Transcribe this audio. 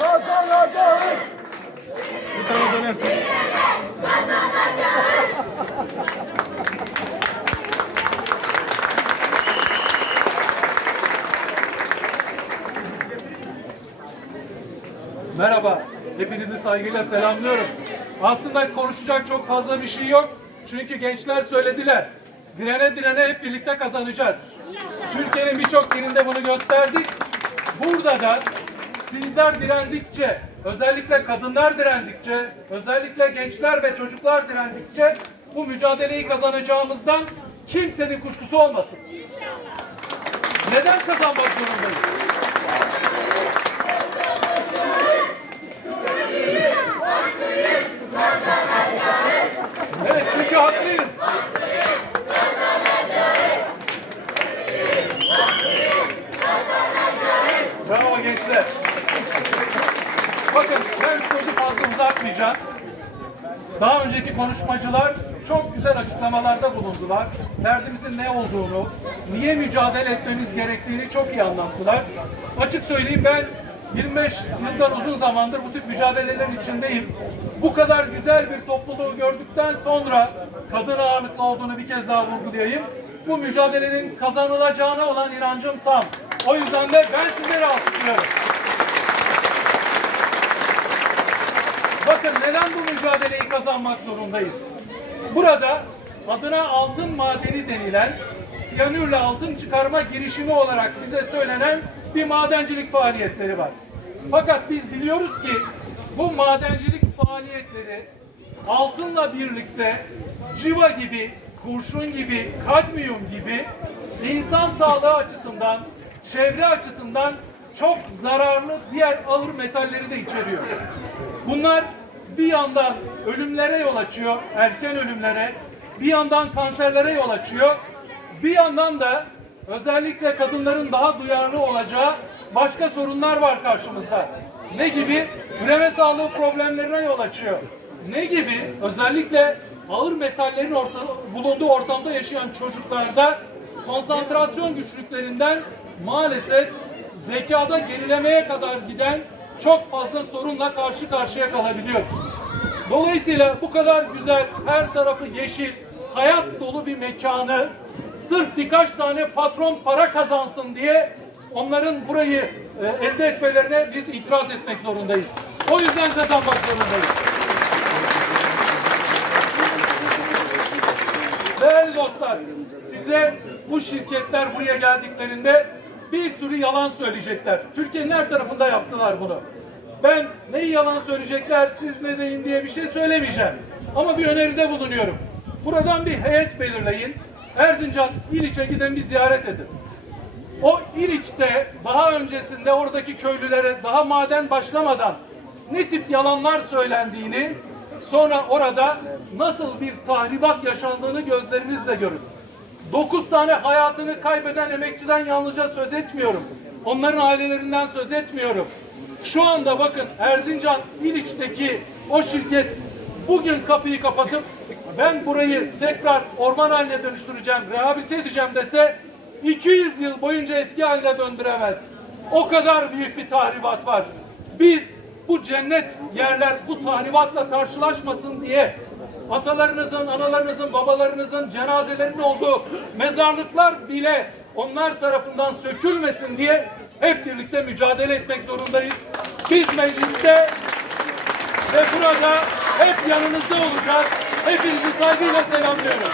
kazanacağız. Bir tarafa dönersin. Merhaba, hepinizi saygıyla selamlıyorum. Aslında konuşacak çok fazla bir şey yok. Çünkü gençler söylediler. Direne direne hep birlikte kazanacağız. Türkiye'nin birçok yerinde bunu gösterdik. Burada da sizler direndikçe, özellikle kadınlar direndikçe, özellikle gençler ve çocuklar direndikçe bu mücadeleyi kazanacağımızdan kimsenin kuşkusu olmasın. Neden kazanmak zorundayız? Evet çünkü haklıyız. Bravo gençler. Bakın ben sözü fazla uzatmayacağım. Daha önceki konuşmacılar çok güzel açıklamalarda bulundular. Derdimizin ne olduğunu, niye mücadele etmemiz gerektiğini çok iyi anlattılar. Açık söyleyeyim ben 25 yıldan uzun zamandır bu tip mücadelelerin içindeyim. Bu kadar güzel bir topluluğu gördükten sonra kadın ağırlıklı olduğunu bir kez daha vurgulayayım. Bu mücadelenin kazanılacağına olan inancım tam. O yüzden de ben sizleri alkışlıyorum. Bakın neden bu mücadeleyi kazanmak zorundayız? Burada adına altın madeni denilen siyanürle altın çıkarma girişimi olarak bize söylenen bir madencilik faaliyetleri var. Fakat biz biliyoruz ki bu madencilik faaliyetleri altınla birlikte civa gibi, kurşun gibi, kadmiyum gibi insan sağlığı açısından, çevre açısından çok zararlı diğer ağır metalleri de içeriyor. Bunlar bir yandan ölümlere yol açıyor, erken ölümlere, bir yandan kanserlere yol açıyor, bir yandan da özellikle kadınların daha duyarlı olacağı başka sorunlar var karşımızda. Ne gibi? Üreme sağlığı problemlerine yol açıyor. Ne gibi? Özellikle ağır metallerin orta, bulunduğu ortamda yaşayan çocuklarda konsantrasyon güçlüklerinden maalesef zekada gerilemeye kadar giden çok fazla sorunla karşı karşıya kalabiliyoruz. Dolayısıyla bu kadar güzel, her tarafı yeşil, hayat dolu bir mekanı sırf birkaç tane patron para kazansın diye onların burayı e, elde etmelerine biz itiraz etmek zorundayız. O yüzden kazanmak zorundayız. Değerli dostlar, size bu şirketler buraya geldiklerinde bir sürü yalan söyleyecekler. Türkiye'nin her tarafında yaptılar bunu. Ben neyi yalan söyleyecekler, siz ne deyin diye bir şey söylemeyeceğim. Ama bir öneride bulunuyorum. Buradan bir heyet belirleyin. Erzincan İliç'e giden bir ziyaret edin. O İliç'te daha öncesinde oradaki köylülere daha maden başlamadan ne tip yalanlar söylendiğini sonra orada nasıl bir tahribat yaşandığını gözlerinizle görün. 9 tane hayatını kaybeden emekçiden yalnızca söz etmiyorum. Onların ailelerinden söz etmiyorum. Şu anda bakın Erzincan İliç'teki o şirket bugün kapıyı kapatıp ben burayı tekrar orman haline dönüştüreceğim, rehabilite edeceğim dese 200 yıl boyunca eski haline döndüremez. O kadar büyük bir tahribat var. Biz bu cennet yerler bu tahribatla karşılaşmasın diye atalarınızın, analarınızın, babalarınızın cenazelerinin olduğu mezarlıklar bile onlar tarafından sökülmesin diye hep birlikte mücadele etmek zorundayız. Biz mecliste ve burada hep yanınızda olacağız. Hepinizi saygıyla selamlıyorum.